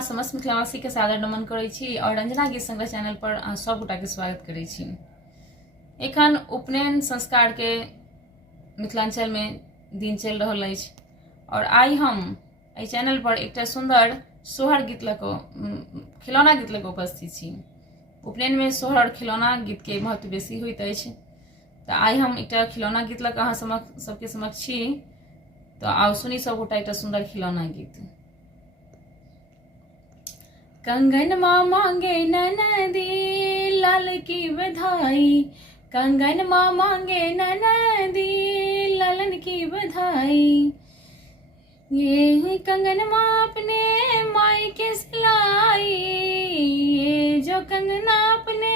समस्त मिथिलावासी के सादर नमन करै छी और रंजना गीत संग्रह चैनल पर सब गोटा के स्वागत करै छी। एखन उपनयन संस्कार के मिथिलांचल में दिन चल रहल अछि और आई हम एहि चैनल पर एकटा सुंदर सोहर गीत लऽ कऽ खिलौना गीत लऽ कऽ उपस्थित छी। उपनयन में सोहर और खिलौना गीत के महत्व बेसी होइत अछि, तऽ आई हम एकटा खिलौना गीत लऽ कऽ अहाँ सबके समक्ष छी। तो आओ सुनी सब गोटा एकटा सुंदर खिलौना गीत। कंगन माँ मांगे ननदी लाल की बधाई, कंगन माँ मांगे ननदी लालन की बधाई। ये कंगन माँ अपने माई के सिलाई, ये जो कंगना अपने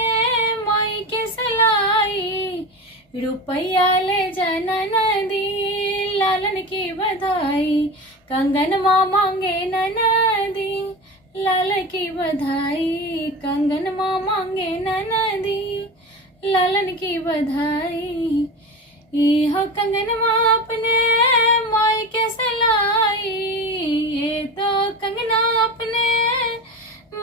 माई के सिलाई। रुपया ले जा ननदी लालन की बधाई, कंगन माँ मांगे ननदी लाल की बधाई, कंगन माँ मांगे ननदी लालन की बधाई। हो कंगन माँ अपने माई के सिलाई, ये तो कंगना अपने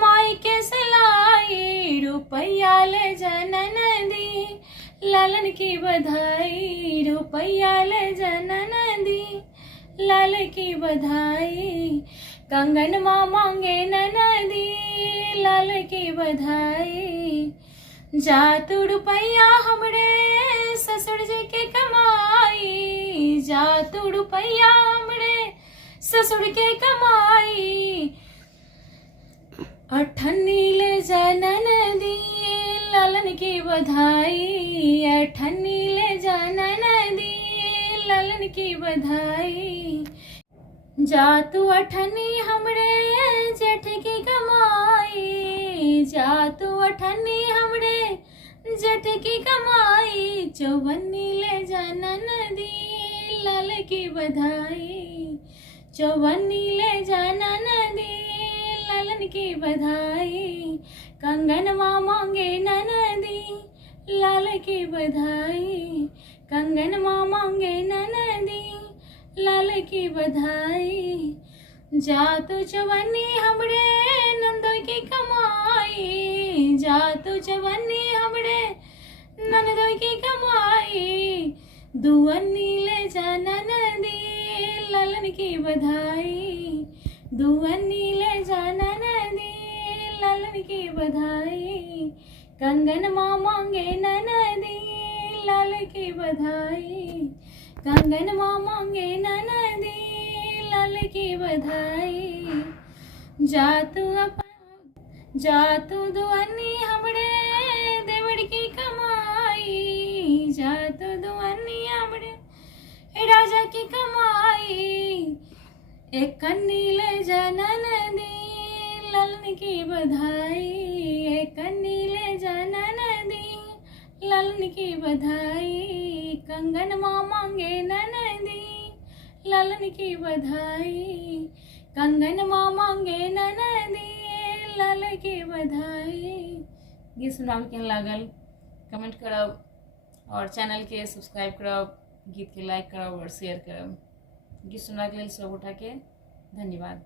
माई के सिलाई। रुपया ले जा ननदी लालन की बधाई, रुपया ले जा ननदी लाल की बधाई। कंगन माँ मांगे ननदी लाल की बधाई। जा तू रुपया हमरे ससुर जी के कमाई, जा तू रुपया हमरे ससुर के कमाई। अठन्नी ले जा ननदी लालन की बधाई, अठन्नी ले जा ननदी लालन की बधाई। जा तू अठन्नी हमरे जेठ की कमाई, जा तू अठन्नी हमरे जेठ की कमाई। चौवन्नी ले जा ननदी लाल की बधाई, चौवन्नी ले जा ननदी लालन की बधाई। कंगन माँ मांगे ननदी लाल की बधाई, कंगन माँ मांगे ननदी लाल की बधाई। जा तू चवन्नी हमरे नंदोई की कमाई, जा तू चवन्नी हमरे नंदोई की कमाई। दुअन्नी ले जा ननदी लालन की बधाई, दुअन्नी ले जा ननदी लालन की बधाई। कंगन माँ मांगे ननदी लाल की बधाई, कंगन माँ मांगे ननदी लाल की बधाई। जा तू दुअन्नी हमरे देवर की कमाई, जा तू दुअन्नी हमरे राजा की कमाई। एक कन्नी ले जा ननदी लालन की बधाई, एक कन्नी ले जा ननदी लालन की बधाई। कंगन माँ मांगे ननदी लालन की बधाई, कंगन माँ मांगे ननदी लाल की बधाई। गीत सुनवा में केहन लागल कमेंट करब और चैनल के सब्सक्राइब करब, गीत के लाइक करब और शेयर करब। गीत सुनवा के लेल सब गोटा के धन्यवाद।